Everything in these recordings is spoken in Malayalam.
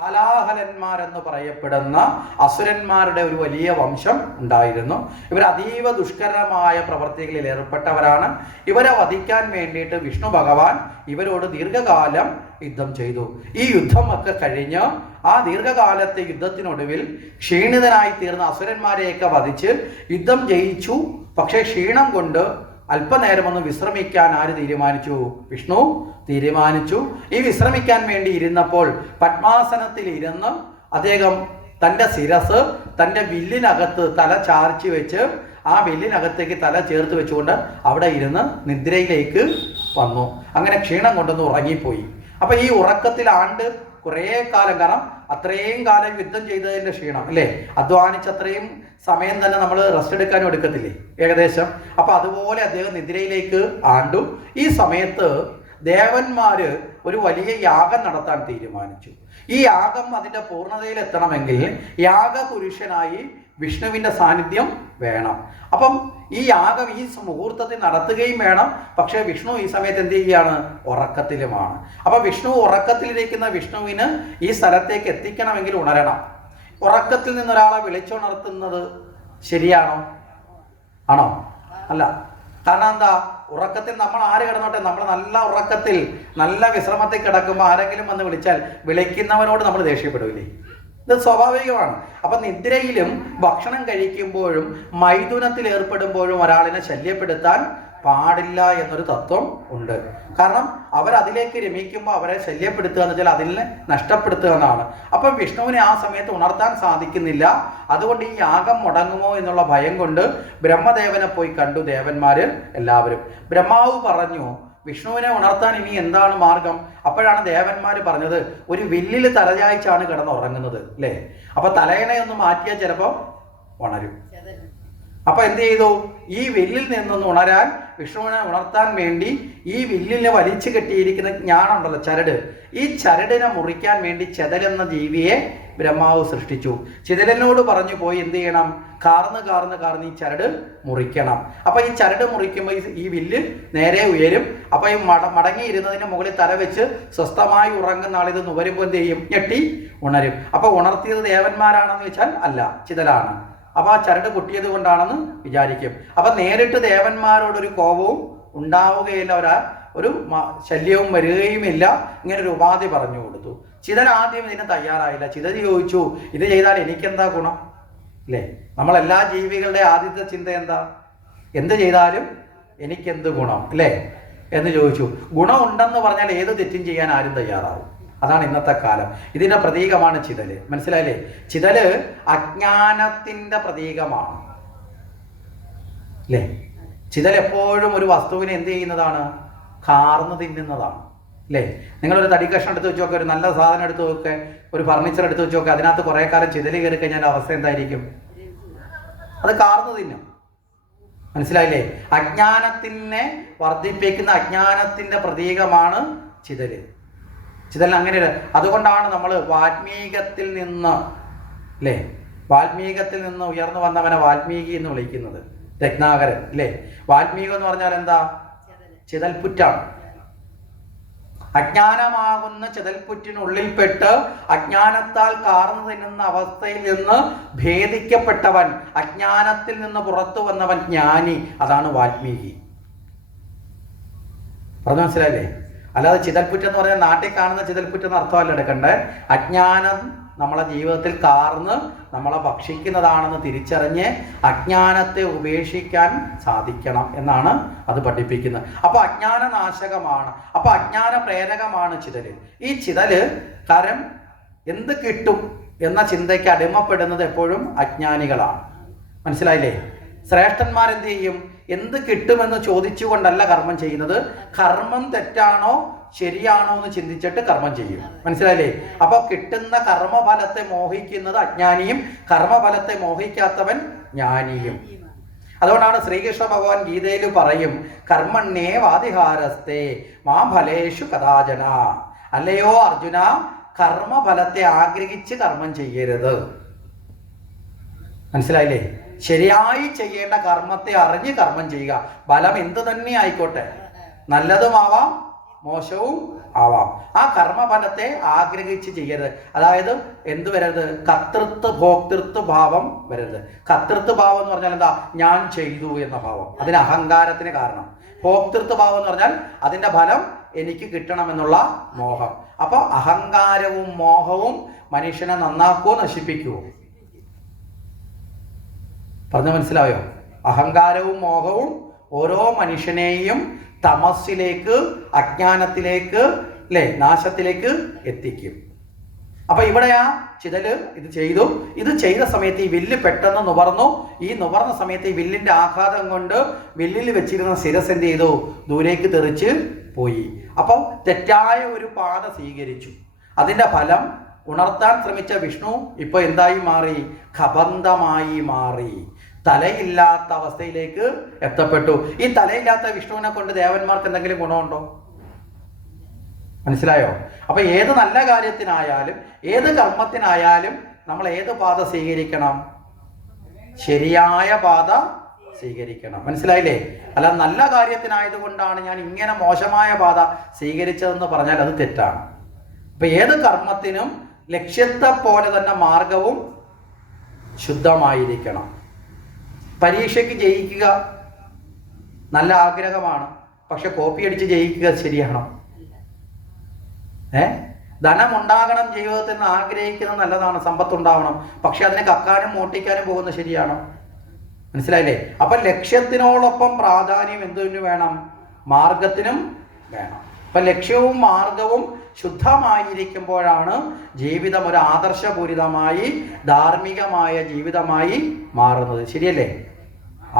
കാലാഹലന്മാരെന്ന് പറയപ്പെടുന്ന അസുരന്മാരുടെ ഒരു വലിയ വംശം ഉണ്ടായിരുന്നു. ഇവർ അതീവ ദുഷ്കരമായ പ്രവർത്തികളിൽ ഏർപ്പെട്ടവരാണ്. ഇവരെ വധിക്കാൻ വേണ്ടിയിട്ട് വിഷ്ണു ഭഗവാൻ ഇവരോട് ദീർഘകാലം യുദ്ധം ചെയ്തു. ഈ യുദ്ധമൊക്കെ കഴിഞ്ഞ് ആ ദീർഘകാലത്തെ യുദ്ധത്തിനൊടുവിൽ ക്ഷീണിതനായി തീർന്ന അസുരന്മാരെയൊക്കെ വധിച്ച് യുദ്ധം ജയിച്ചു. പക്ഷേ ക്ഷീണം കൊണ്ട് അല്പനേരമൊന്ന് വിശ്രമിക്കാൻ ആര് തീരുമാനിച്ചു? വിഷ്ണു തീരുമാനിച്ചു. ഈ വിശ്രമിക്കാൻ വേണ്ടി ഇരുന്നപ്പോൾ പത്മാസനത്തിൽ ഇരുന്ന് അദ്ദേഹം തൻ്റെ ശിരസ് തൻ്റെ വില്ലിനകത്ത് തല ചാർച്ച് വെച്ച് ആ വില്ലിനകത്തേക്ക് തല ചേർത്ത് വെച്ചുകൊണ്ട് അവിടെ ഇരുന്ന് നിദ്രയിലേക്ക് വന്നു. അങ്ങനെ ക്ഷീണം കൊണ്ടൊന്ന് ഉറങ്ങിപ്പോയി. അപ്പൊ ഈ ഉറക്കത്തിൽ കുറേ കാലം, കാരണം അത്രയും കാലം യുദ്ധം ചെയ്തതിൻ്റെ ക്ഷീണം അല്ലേ, അധ്വാനിച്ച് അത്രയും സമയം തന്നെ നമ്മൾ റെസ്റ്റ് എടുക്കാനും എടുക്കത്തില്ലേ ഏകദേശം. അപ്പൊ അതുപോലെ അദ്ദേഹം നിദ്രയിലേക്ക് ആണ്ടു. ഈ സമയത്ത് ദേവന്മാര് ഒരു വലിയ യാഗം നടത്താൻ തീരുമാനിച്ചു. ഈ യാഗം അതിൻ്റെ പൂർണ്ണതയിൽ എത്തണമെങ്കിൽ യാഗപുരുഷനായി വിഷ്ണുവിൻ്റെ സാന്നിധ്യം വേണം. അപ്പം ഈ യാഗം ഈ മുഹൂർത്തത്തിൽ നടത്തുകയും വേണം. പക്ഷേ വിഷ്ണു ഈ സമയത്ത് എന്ത് ചെയ്യുകയാണ്? ഉറക്കത്തിലുമാണ്. അപ്പം വിഷ്ണു ഉറക്കത്തിലിരിക്കുന്ന വിഷ്ണുവിന് ഈ സ്ഥലത്തേക്ക് എത്തിക്കണമെങ്കിൽ ഉണരണം. ഉറക്കത്തിൽ നിന്നൊരാളെ വിളിച്ചുണർത്തുന്നത് ശരിയാണോ? ആണോ? അല്ല. കാരണം എന്താ? ഉറക്കത്തിൽ നമ്മൾ ആര് കിടന്നോട്ടെ, നമ്മൾ നല്ല ഉറക്കത്തിൽ നല്ല വിശ്രമത്തിൽ കിടക്കുമ്പോൾ ആരെങ്കിലും വന്ന് വിളിച്ചാൽ വിളിക്കുന്നവനോട് നമ്മൾ ദേഷ്യപ്പെടില്ലേ? ഇത് സ്വാഭാവികമാണ്. അപ്പം നിദ്രയിലും ഭക്ഷണം കഴിക്കുമ്പോഴും മൈഥുനത്തിൽ ഏർപ്പെടുമ്പോഴും ഒരാളിനെ ശല്യപ്പെടുത്താൻ പാടില്ല എന്നൊരു തത്വം ഉണ്ട്. കാരണം അവരതിലേക്ക് രമിക്കുമ്പോൾ അവരെ ശല്യപ്പെടുത്തുക എന്ന് വെച്ചാൽ അതിനെ നഷ്ടപ്പെടുത്തുക എന്നാണ്. അപ്പം വിഷ്ണുവിനെ ആ സമയത്ത് ഉണർത്താൻ സാധിക്കുന്നില്ല. അതുകൊണ്ട് ഈ യാഗം മുടങ്ങുമോ എന്നുള്ള ഭയം കൊണ്ട് ബ്രഹ്മദേവനെ പോയി കണ്ടു ദേവന്മാര് എല്ലാവരും. ബ്രഹ്മാവ് പറഞ്ഞു, വിഷ്ണുവിനെ ഉണർത്താൻ ഇനി എന്താണ് മാർഗം? അപ്പോഴാണ് ദേവന്മാർ പറഞ്ഞത്, ഒരു വില്ലിൽ തലചായ്ച്ചാണ് കിടന്ന് ഉറങ്ങുന്നത് അല്ലേ, അപ്പൊ തലയണയൊന്ന് മാറ്റിയാൽ ചിലപ്പോൾ ഉണരും. അപ്പൊ എന്ത് ചെയ്തു? ഈ വില്ലിൽ നിന്നൊന്ന് ഉണരാൻ, വിഷ്ണുവിനെ ഉണർത്താൻ വേണ്ടി ഈ വില്ലിനെ വലിച്ചു കെട്ടിയിരിക്കുന്ന ഞാനുണ്ടല്ലോ, ചരട്, ഈ ചരടിനെ മുറിക്കാൻ വേണ്ടി ചെതലെന്ന ജീവിയെ ബ്രഹ്മാവ് സൃഷ്ടിച്ചു. ചിതലിനോട് പറഞ്ഞു പോയി എന്ത് ചെയ്യണം? കാർന്ന് ഈ ചരട് മുറിക്കണം. അപ്പൊ ഈ ചരട് മുറിക്കുമ്പോൾ ഈ വില്ല് നേരെ ഉയരും. അപ്പൊ ഈ മടങ്ങിയിരുന്നതിന് മുകളിൽ തല വെച്ച് സ്വസ്ഥമായി ഉറങ്ങുന്ന ആളിത് നുവരുമ്പോൾ എന്ത് ചെയ്യും? ഞെട്ടി ഉണരും. അപ്പൊ ഉണർത്തിയത് ദേവന്മാരാണെന്ന് വെച്ചാൽ അല്ല, ചിതലാണ്. അപ്പൊ ആ ചരട് പൊട്ടിയത് കൊണ്ടാണെന്ന് വിചാരിക്കും. അപ്പൊ നേരിട്ട് ദേവന്മാരോടൊരു കോപവും ഉണ്ടാവുകയില്ല, ഒരു ശല്യവും വരികയുമില്ല. ഇങ്ങനെ ഒരു ഉപാധി പറഞ്ഞു കൊടുത്തു. ചിതൻ ആദ്യം ഇതിന് തയ്യാറായില്ല. ചിതൻ ചോദിച്ചു, ഇത് ചെയ്താൽ എനിക്കെന്താ ഗുണം അല്ലേ? നമ്മളെല്ലാ ജീവികളുടെ ആദ്യത്തെ ചിന്ത എന്താ? എന്ത് ചെയ്താലും എനിക്കെന്ത് ഗുണം അല്ലേ എന്ന് ചോദിച്ചു. ഗുണം ഉണ്ടെന്ന് പറഞ്ഞാൽ ഏത് തെറ്റും ചെയ്യാൻ ആരും തയ്യാറാവും. അതാണ് ഇന്നത്തെ കാലം. ഇതിന്റെ പ്രതീകമാണ് ചിതല്. മനസ്സിലായില്ലേ? ചിതല് അജ്ഞാനത്തിന്റെ പ്രതീകമാണ് അല്ലേ? ചിതൽ എപ്പോഴും ഒരു വസ്തുവിനെ എന്ത് ചെയ്യുന്നതാണ്? കാർന്ന് തിന്നുന്നതാണ് അല്ലേ? നിങ്ങളൊരു തടി കഷ്ണം എടുത്ത് വെച്ച് നോക്കുക, ഒരു നല്ല സാധനം എടുത്ത് നോക്കുക, ഒരു ഫർണിച്ചർ എടുത്ത് വെച്ച് നോക്കുക, അതിനകത്ത് കുറേ കാലം ചിതല് കയറി കഴിഞ്ഞാൽ അവസ്ഥ എന്തായിരിക്കും? അത് കാർന്ന് തിന്നും. മനസ്സിലായില്ലേ? അജ്ഞാനത്തിനെ വർദ്ധിപ്പിക്കുന്ന അജ്ഞാനത്തിന്റെ പ്രതീകമാണ് ചിതല്. ചിതലിന് അങ്ങനെ. അതുകൊണ്ടാണ് നമ്മൾ വാൽമീകത്തിൽ നിന്ന് അല്ലേ, വാൽമീകത്തിൽ നിന്ന് ഉയർന്നു വന്നവനെ വാൽമീകി എന്ന് വിളിക്കുന്നത്, രത്നാകരൻ അല്ലേ. വാൽമീകം എന്ന് പറഞ്ഞാൽ എന്താ? ചിതൽപുറ്റാണ്. അജ്ഞാനമാകുന്ന ചിതൽപുറ്റിനുള്ളിൽപ്പെട്ട് അജ്ഞാനത്താൽ കാർന്നു തിന്നുന്ന അവസ്ഥയിൽ നിന്ന് ഭേദിക്കപ്പെട്ടവൻ, അജ്ഞാനത്തിൽ നിന്ന് പുറത്തു വന്നവൻ ജ്ഞാനി. അതാണ് വാൽമീകി. പറഞ്ഞു മനസ്സിലായില്ലേ? അല്ലാതെ ചിതൽപുറ്റെന്ന് പറഞ്ഞാൽ നാട്ടിൽ കാണുന്ന ചിതൽപുറ്റെന്ന് അർത്ഥമല്ല എടുക്കണ്ടേ. അജ്ഞാനം നമ്മളെ ജീവിതത്തിൽ കാർന്ന് നമ്മളെ ഭക്ഷിക്കുന്നതാണെന്ന് തിരിച്ചറിഞ്ഞ് അജ്ഞാനത്തെ ഉപേക്ഷിക്കാൻ സാധിക്കണം എന്നാണ് അത് പഠിപ്പിക്കുന്നത്. അപ്പൊ അജ്ഞാന നാശകമാണ്. അപ്പൊ അജ്ഞാന പ്രേരകമാണ് ചിതല്. ഈ ചിതല് കാരണം എന്ത് കിട്ടും എന്ന ചിന്തയ്ക്ക് അടിമപ്പെടുന്നത് എപ്പോഴും അജ്ഞാനികളാണ്. മനസ്സിലായില്ലേ? ശ്രേഷ്ഠന്മാരെന്ത് ചെയ്യും? എന്ത് കിട്ടുമെന്ന് ചോദിച്ചുകൊണ്ടല്ല കർമ്മം ചെയ്യുന്നത്. കർമ്മം തെറ്റാണോ ശരിയാണോ എന്ന് ചിന്തിച്ചിട്ട് കർമ്മം ചെയ്യും. മനസ്സിലായില്ലേ? അപ്പൊ കിട്ടുന്ന കർമ്മഫലത്തെ മോഹിക്കുന്നത് അജ്ഞാനിയും കർമ്മഫലത്തെ മോഹിക്കാത്തവൻ ജ്ഞാനിയും. അതുകൊണ്ടാണ് ശ്രീകൃഷ്ണ ഭഗവാൻ ഗീതയിൽ പറയും, കർമ്മണ്യേ വാദിഹാരസ്തേ മാ ഫലേഷു കഥാചന. അല്ലയോ അർജുന, കർമ്മഫലത്തെ ആഗ്രഹിച്ച് കർമ്മം ചെയ്യരുത്. മനസ്സിലായില്ലേ? ശരിയായി ചെയ്യേണ്ട കർമ്മത്തെ അറിഞ്ഞ് കർമ്മം ചെയ്യുക. ഫലം എന്ത് തന്നെ ആയിക്കോട്ടെ, നല്ലതുമാവാം മോശവും ആവാം. ആ കർമ്മഫലത്തെ ആഗ്രഹിച്ച് ചെയ്യരുത്. അതായത് എന്ത് വരരുത്? കർത്തൃത്വ ഭോക്തൃത്വ ഭാവം വരരുത്. കർത്തൃത്വ ഭാവം എന്ന് പറഞ്ഞാൽ എന്താ? ഞാൻ ചെയ്തു എന്ന ഭാവം, അതിന് അഹങ്കാരത്തിന് കാരണം. ഭോക്തൃത്വ ഭാവം എന്ന് പറഞ്ഞാൽ അതിന്റെ ഫലം എനിക്ക് കിട്ടണമെന്നുള്ള മോഹം. അപ്പൊ അഹങ്കാരവും മോഹവും മനുഷ്യനെ നന്നാക്കുവോ നശിപ്പിക്കുവോ? പറഞ്ഞ മനസ്സിലായോ? അഹങ്കാരവും മോഹവും ഓരോ മനുഷ്യനെയും തമസ്സിലേക്ക്, അജ്ഞാനത്തിലേക്ക്, അല്ലെ, നാശത്തിലേക്ക് എത്തിക്കും. അപ്പൊ ഇവിടെ ആ ചിതല് ഇത് ചെയ്തു. ഇത് ചെയ്ത സമയത്ത് ഈ വില്ല് പെട്ടെന്ന് നുവർന്നു. ഈ നുവർന്ന സമയത്ത് ഈ വില്ലിന്റെ ആഘാതം കൊണ്ട് വില്ലിൽ വെച്ചിരുന്ന ശിരസ് എന്ത് ചെയ്തു? ദൂരേക്ക് തെറിച്ച് പോയി. അപ്പം തെറ്റായ ഒരു പാത സ്വീകരിച്ചു. അതിന്റെ ഫലം ഉണർത്താൻ ശ്രമിച്ച വിഷ്ണു ഇപ്പൊ എന്തായി മാറി? ഖബന്ധമായി മാറി. തലയില്ലാത്ത അവസ്ഥയിലേക്ക് എത്തപ്പെട്ടു. ഈ തലയില്ലാത്ത വിഷ്ണുവിനെ കൊണ്ട് ദേവന്മാർക്ക് എന്തെങ്കിലും ഗുണമുണ്ടോ? മനസ്സിലായോ? അപ്പൊ ഏത് നല്ല കാര്യത്തിനായാലും ഏത് കർമ്മത്തിനായാലും നമ്മൾ ഏത് പാത സ്വീകരിക്കണം? ശരിയായ പാത സ്വീകരിക്കണം. മനസ്സിലായില്ലേ? അല്ല നല്ല കാര്യത്തിനായതുകൊണ്ടാണ് ഞാൻ ഇങ്ങനെ മോശമായ പാത സ്വീകരിച്ചതെന്ന് പറഞ്ഞാൽ അത് തെറ്റാണ്. അപ്പൊ ഏത് കർമ്മത്തിനും ലക്ഷ്യത്തെ പോലെ തന്നെ മാർഗവും ശുദ്ധമായിരിക്കണം. പരീക്ഷയ്ക്ക് ജയിക്കുക നല്ല ആഗ്രഹമാണ്, പക്ഷെ കോപ്പി അടിച്ച് ജയിക്കുക ശരിയാണോ? ധനം ഉണ്ടാകണം ജീവിതത്തിൽ നിന്ന് ആഗ്രഹിക്കുന്നത് നല്ലതാണ്, സമ്പത്തുണ്ടാവണം, പക്ഷെ അതിനെ കക്കാനും മോട്ടിക്കാനും പോകുന്നത് ശരിയാണോ? മനസ്സിലായില്ലേ? അപ്പൊ ലക്ഷ്യത്തിനോടൊപ്പം പ്രാധാന്യം എന്തിനു വേണം? മാർഗത്തിനും വേണം. അപ്പൊ ലക്ഷ്യവും മാർഗവും ശുദ്ധമായിരിക്കുമ്പോഴാണ് ജീവിതം ഒരു ആദർശപൂരിതമായി ധാർമ്മികമായ ജീവിതമായി മാറുന്നത്. ശരിയല്ലേ?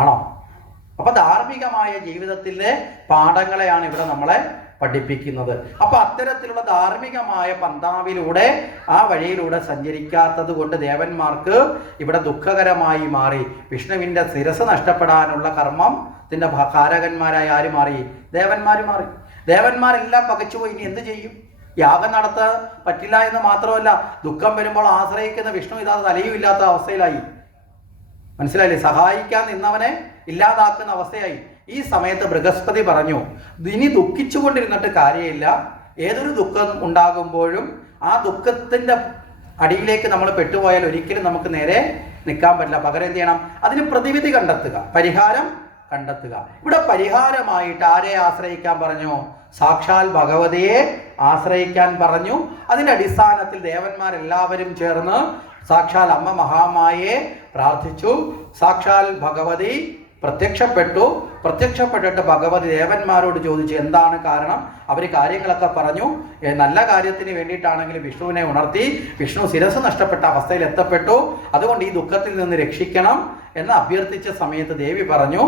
ആണോ? അപ്പൊ ധാർമ്മികമായ ജീവിതത്തിലെ പാഠങ്ങളെയാണ് ഇവിടെ നമ്മളെ പഠിപ്പിക്കുന്നത്. അപ്പൊ അത്തരത്തിലുള്ള ധാർമ്മികമായ പന്ഥാവിലൂടെ ആ വഴിയിലൂടെ സഞ്ചരിക്കാത്തത് കൊണ്ട് ദേവന്മാർക്ക് ഇവിടെ ദുഃഖകരമായി മാറി. വിഷ്ണുവിന്റെ ശിരസ് നഷ്ടപ്പെടാനുള്ള കർമ്മത്തിന്റെ കാരകന്മാരായി ആര് മാറി? ദേവന്മാർ മാറി. ദേവന്മാരെല്ലാം പകച്ചുപോയി. ഇനി എന്ത് ചെയ്യും? യാഗം നടത്താൻ പറ്റില്ല എന്ന് മാത്രമല്ല, ദുഃഖം വരുമ്പോൾ ആശ്രയിക്കുന്ന വിഷ്ണു ഇതാ തലയും ഇല്ലാത്ത അവസ്ഥയിലായി. മനസ്സിലായില്ലേ? സഹായിക്കാൻ നിന്നവനെ ഇല്ലാതാക്കുന്ന അവസ്ഥയായി. ഈ സമയത്ത് ബൃഹസ്പതി പറഞ്ഞു, ഇനി ദുഃഖിച്ചുകൊണ്ടിരുന്നിട്ട് കാര്യമില്ല. ഏതൊരു ദുഃഖം ഉണ്ടാകുമ്പോഴും ആ ദുഃഖത്തിന്റെ അടിയിലേക്ക് നമ്മൾ പെട്ടുപോയാൽ ഒരിക്കലും നമുക്ക് നേരെ നിൽക്കാൻ പറ്റില്ല. പകരം എന്ത് ചെയ്യണം? അതിന് പ്രതിവിധി കണ്ടെത്തുക, പരിഹാരം കണ്ടെത്തുക. ഇവിടെ പരിഹാരമായിട്ട് ആരെ ആശ്രയിക്കാൻ പറഞ്ഞു? സാക്ഷാൽ ഭഗവതിയെ ആശ്രയിക്കാൻ പറഞ്ഞു. അതിന്റെ അടിസ്ഥാനത്തിൽ ദേവന്മാരെല്ലാവരും ചേർന്ന് സാക്ഷാൽ അമ്മ മഹാമായയെ പ്രാർത്ഥിച്ചു. സാക്ഷാൽ ഭഗവതി പ്രത്യക്ഷപ്പെട്ടിട്ട് ഭഗവതി ദേവന്മാരോട് ചോദിച്ചു എന്താണ് കാരണം. അവർ കാര്യങ്ങളൊക്കെ പറഞ്ഞു. നല്ല കാര്യത്തിന് വേണ്ടിയിട്ടാണെങ്കിലും വിഷ്ണുവിനെ ഉണർത്തി. വിഷ്ണു ശിരസ് നഷ്ടപ്പെട്ട അവസ്ഥയിൽ എത്തപ്പെട്ടു. അതുകൊണ്ട് ഈ ദുഃഖത്തിൽ നിന്ന് രക്ഷിക്കണം എന്ന് അഭ്യർത്ഥിച്ച സമയത്ത് ദേവി പറഞ്ഞു,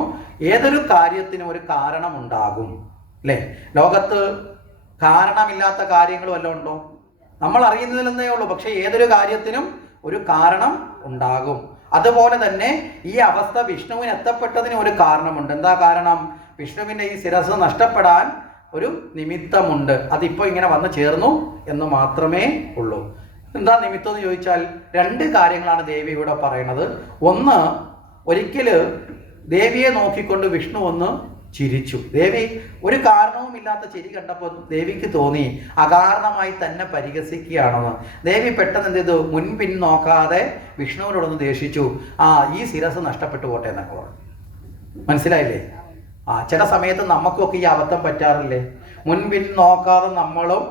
ഏതൊരു കാര്യത്തിനും ഒരു കാരണം ഉണ്ടാകും, അല്ലേ? ലോകത്ത് കാരണമില്ലാത്ത കാര്യങ്ങൾ വല്ലതും ഉണ്ടോ? നമ്മൾ അറിയുന്നതിലെന്നേ ഉള്ളൂ. പക്ഷെ ഏതൊരു കാര്യത്തിനും ഒരു കാരണം ഉണ്ടാകും. അതുപോലെ തന്നെ ഈ അവസ്ഥ വിഷ്ണുവിന് എത്തപ്പെട്ടതിന് ഒരു കാരണമുണ്ട്. എന്താ കാരണം? വിഷ്ണുവിൻ്റെ ഈ ശിരസ് നഷ്ടപ്പെടാൻ ഒരു നിമിത്തമുണ്ട്. അതിപ്പോൾ ഇങ്ങനെ വന്ന് ചേർന്നു എന്ന് മാത്രമേ ഉള്ളൂ. എന്താ നിമിത്തം എന്ന് ചോദിച്ചാൽ രണ്ട് കാര്യങ്ങളാണ് ദേവി ഇവിടെ പറയുന്നത്. ഒന്ന്, ഒരിക്കൽ ദേവിയെ നോക്കിക്കൊണ്ട് വിഷ്ണു ഒന്ന് ചിരിച്ചു. ദേവി ഒരു കാരണവുമില്ലാത്ത ചിരി കണ്ടപ്പോൾ ദേവിക്ക് തോന്നി അകാരണമായി തന്നെ പരിഹസിക്കുകയാണെന്ന്. ദേവി പെട്ടെന്ന് എന്ത് ചെയ്തു? മുൻപിൻ നോക്കാതെ വിഷ്ണുവിനോടൊന്ന് ദേഷിച്ചു. ഈ ശിരസ് നഷ്ടപ്പെട്ടു പോട്ടെ എന്നൊക്കെ പറഞ്ഞു. മനസ്സിലായില്ലേ? ചില സമയത്ത് നമുക്കൊക്കെ ഈ അബദ്ധം പറ്റാറില്ലേ? മുൻപിൻ നോക്കാതെ നമ്മളും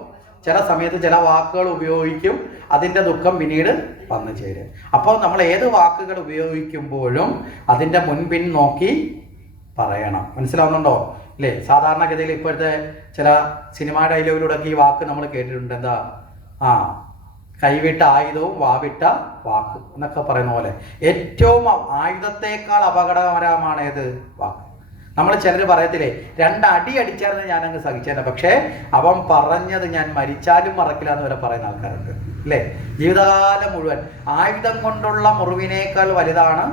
ചില സമയത്ത് ചില വാക്കുകൾ ഉപയോഗിക്കും. അതിൻ്റെ ദുഃഖം പിന്നീട് വന്നു ചേരും. അപ്പോൾ നമ്മൾ ഏത് വാക്കുകൾ ഉപയോഗിക്കുമ്പോഴും അതിൻ്റെ മുൻപിൻ നോക്കി പറയണം. മനസ്സിലാവുന്നുണ്ടോ? അല്ലേ? സാധാരണഗതിയിൽ ഇപ്പോഴത്തെ ചില സിനിമാ ഡയലോഗിലൂടെയൊക്കെ ഈ വാക്ക് നമ്മൾ കേട്ടിട്ടുണ്ട്. എന്താ? കൈവിട്ട ആയുധവും വാവിട്ട വാക്കും എന്നൊക്കെ പറയുന്ന പോലെ ഏറ്റവും ആയുധത്തേക്കാൾ അപകടകരമാണ് ഏത്? വാക്ക്. നമ്മൾ ചിലർ പറയത്തില്ലേ, രണ്ടടി അടിച്ചായിരുന്നു ഞാനങ്ങ് സഹിച്ചേനെ, പക്ഷേ അവൻ പറഞ്ഞത് ഞാൻ മരിച്ചാലും മറക്കില്ല എന്ന് വരെ പറയുന്ന ആൾക്കാരുണ്ട്, അല്ലേ? ജീവിതകാലം മുഴുവൻ ആയുധം കൊണ്ടുള്ള മുറിവിനേക്കാൾ വലുതാണ്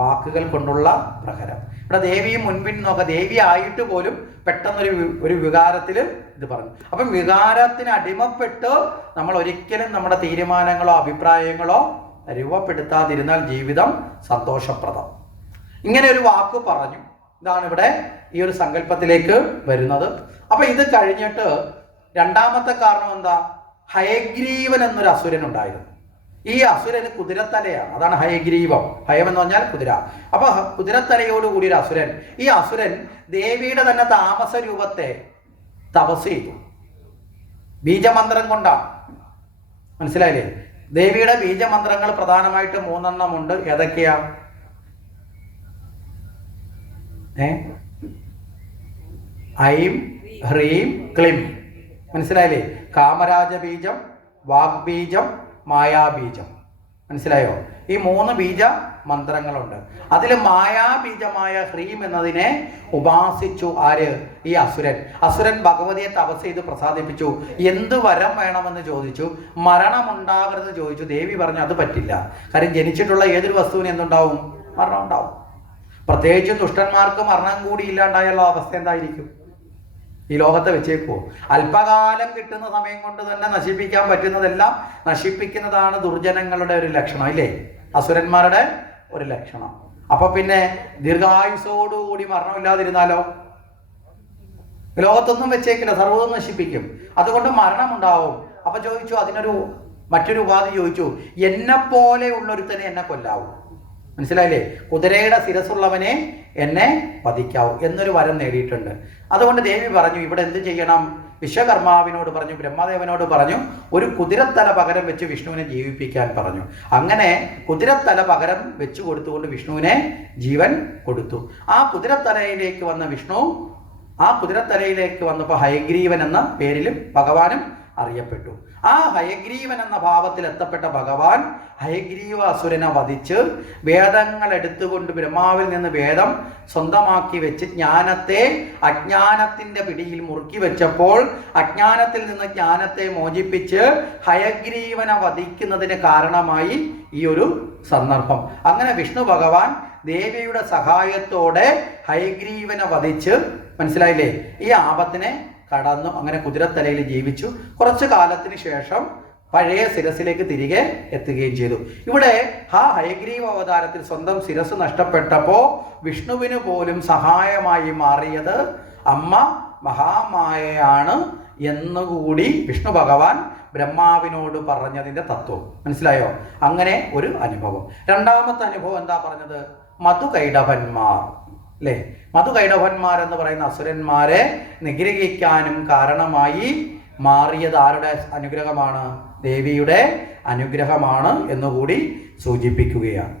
വാക്കുകൾ കൊണ്ടുള്ള പ്രഹരം. ഇവിടെ ദേവിയും മുൻപിൻ നോക്കുക. ദേവി ആയിട്ട് പോലും പെട്ടെന്നൊരു വികാരത്തിൽ ഇത് പറഞ്ഞു. അപ്പം വികാരത്തിന് അടിമപ്പെട്ട് നമ്മൾ ഒരിക്കലും നമ്മുടെ തീരുമാനങ്ങളോ അഭിപ്രായങ്ങളോ രൂപപ്പെടുത്താതിരുന്നാൽ ജീവിതം സന്തോഷപ്രദം. ഇങ്ങനെ ഒരു വാക്ക് പറഞ്ഞു. ഇതാണ് ഇവിടെ ഈ ഒരു സങ്കല്പത്തിലേക്ക് വരുന്നത്. അപ്പൊ ഇത് കഴിഞ്ഞിട്ട് രണ്ടാമത്തെ കാരണം എന്താ? ഹയഗ്രീവൻ എന്നൊരു അസുരൻ ഉണ്ടായിരുന്നു. ഈ അസുരന് കുതിരത്തലയാണ്, അതാണ് ഹയഗ്രീവം. ഹയം എന്ന് പറഞ്ഞാൽ കുതിര. അപ്പൊ കുതിരത്തലയോടുകൂടി ഒരു അസുരൻ, ഈ അസുരൻ ദേവിയുടെ തന്നെ താമസ രൂപത്തെ തപസ് ചെയ്തു. ബീജമന്ത്രം കൊണ്ടാണ്. മനസ്സിലായില്ലേ? ദേവിയുടെ ബീജമന്ത്രങ്ങൾ പ്രധാനമായിട്ട് 3 ഉണ്ട്. ഏതൊക്കെയാ? ഐം ഹ്രീം ക്ലിം. മനസ്സിലായില്ലേ? കാമരാജ ബീജം, വാഗ്ബീജം, മായാബീജം. മനസ്സിലായോ? ഈ 3 ബീജ മന്ത്രങ്ങളുണ്ട്. അതിൽ മായാബീജമായ ഹ്രീം എന്നതിനെ ഉപാസിച്ചു ആര്? ഈ അസുരൻ. അസുരൻ ഭഗവതിയെ തപസ് ചെയ്ത് പ്രസാദിപ്പിച്ചു. എന്ത് വരം വേണമെന്ന് ചോദിച്ചു. മരണമുണ്ടാകരുതെന്ന് ചോദിച്ചു. ദേവി പറഞ്ഞു അത് പറ്റില്ല. കാര്യം ജനിച്ചിട്ടുള്ള ഏതൊരു വസ്തുവിന് എന്തുണ്ടാവും? മരണം ഉണ്ടാവും. പ്രത്യേകിച്ചും ദുഷ്ടന്മാർക്ക് മരണം കൂടി ഇല്ലാണ്ടായുള്ള അവസ്ഥ എന്തായിരിക്കും? ഈ ലോകത്തെ വെച്ചേക്കുവോ? അല്പകാലം കിട്ടുന്ന സമയം കൊണ്ട് തന്നെ നശിപ്പിക്കാൻ പറ്റുന്നതെല്ലാം നശിപ്പിക്കുന്നതാണ് ദുർജനങ്ങളുടെ ഒരു ലക്ഷണം, ഇല്ലേ? അസുരന്മാരുടെ ഒരു ലക്ഷണം. അപ്പൊ പിന്നെ ദീർഘായുസോടുകൂടി മരണമില്ലാതിരുന്നാലോ? ലോകത്തൊന്നും വെച്ചേക്കില്ല, സർവ്വതും നശിപ്പിക്കും. അതുകൊണ്ട് മരണമുണ്ടാവും. അപ്പൊ ചോദിച്ചു, അതിനൊരു മറ്റൊരു ഉപാധി ചോദിച്ചു, എന്നെ പോലെയുള്ളൊരുത്തനെ എന്നെ കൊല്ലാവൂ. മനസ്സിലായില്ലേ? കുതിരയുടെ ശിരസുള്ളവനെ എന്നെ വധിക്കാവൂ എന്നൊരു വരം നേടിയിട്ടുണ്ട്. അതുകൊണ്ട് ദേവി പറഞ്ഞു, ഇവിടെ എന്ത് ചെയ്യണം? വിശ്വകർമാവിനോട് പറഞ്ഞു, ബ്രഹ്മദേവനോട് പറഞ്ഞു, ഒരു കുതിരത്തല പകരം വെച്ച് വിഷ്ണുവിനെ ജീവിപ്പിക്കാൻ പറഞ്ഞു. അങ്ങനെ കുതിരത്തല പകരം വെച്ചു കൊടുത്തുകൊണ്ട് വിഷ്ണുവിനെ ജീവൻ കൊടുത്തു. ആ കുതിരത്തലയിലേക്ക് വന്ന വിഷ്ണു, ആ കുതിരത്തലയിലേക്ക് വന്നപ്പോൾ ഹയഗ്രീവൻ എന്ന പേരിലും ഭഗവാനും അറിയപ്പെട്ടു. ആ ഹയഗ്രീവൻ എന്ന ഭാവത്തിൽ എത്തപ്പെട്ട ഭഗവാൻ ഹയഗ്രീവ അസുരനെ വധിച്ച് വേദങ്ങൾ എടുത്തുകൊണ്ട് ബ്രഹ്മാവിൽ നിന്ന് വേദം സ്വന്തമാക്കി വെച്ച് ജ്ഞാനത്തെ അജ്ഞാനത്തിന്റെ പിടിയിൽ മുറുക്കി വെച്ചപ്പോൾ അജ്ഞാനത്തിൽ നിന്ന് ജ്ഞാനത്തെ മോചിപ്പിച്ച് ഹയഗ്രീവനെ വധിക്കുന്നതിന് കാരണമായി ഈ ഒരു സന്ദർഭം. അങ്ങനെ വിഷ്ണു ഭഗവാൻ ദേവിയുടെ സഹായത്തോടെ ഹയഗ്രീവനെ വധിച്ച്, മനസ്സിലായില്ലേ, ഈ ആപത്തിനെ കടന്നു. അങ്ങനെ കുതിരത്തലയിൽ ജീവിച്ചു. കുറച്ചു കാലത്തിന് ശേഷം പഴയ ശിരസിലേക്ക് തിരികെ എത്തുകയും ചെയ്തു. ഇവിടെ ആ ഹയഗ്രീവ അവതാരത്തിൽ സ്വന്തം ശിരസ് നഷ്ടപ്പെട്ടപ്പോൾ വിഷ്ണുവിന് പോലും സഹായമായി മാറിയത് അമ്മ മഹാമായയാണ് എന്നുകൂടി വിഷ്ണു ഭഗവാൻ ബ്രഹ്മാവിനോട് പറഞ്ഞതിൻ്റെ തത്വം മനസ്സിലായോ? അങ്ങനെ ഒരു അനുഭവം. രണ്ടാമത്തെ അനുഭവം എന്താ പറഞ്ഞത്? മധുകൈടഭന്മാർ, അല്ലേ? മധുകൈടഭന്മാർ എന്ന് പറയുന്ന അസുരന്മാരെ നിഗ്രഹിക്കാനും കാരണമായി മാറിയത് ആരുടെ അനുഗ്രഹമാണ്? ദേവിയുടെ അനുഗ്രഹമാണ് എന്നുകൂടി സൂചിപ്പിക്കുകയാണ്.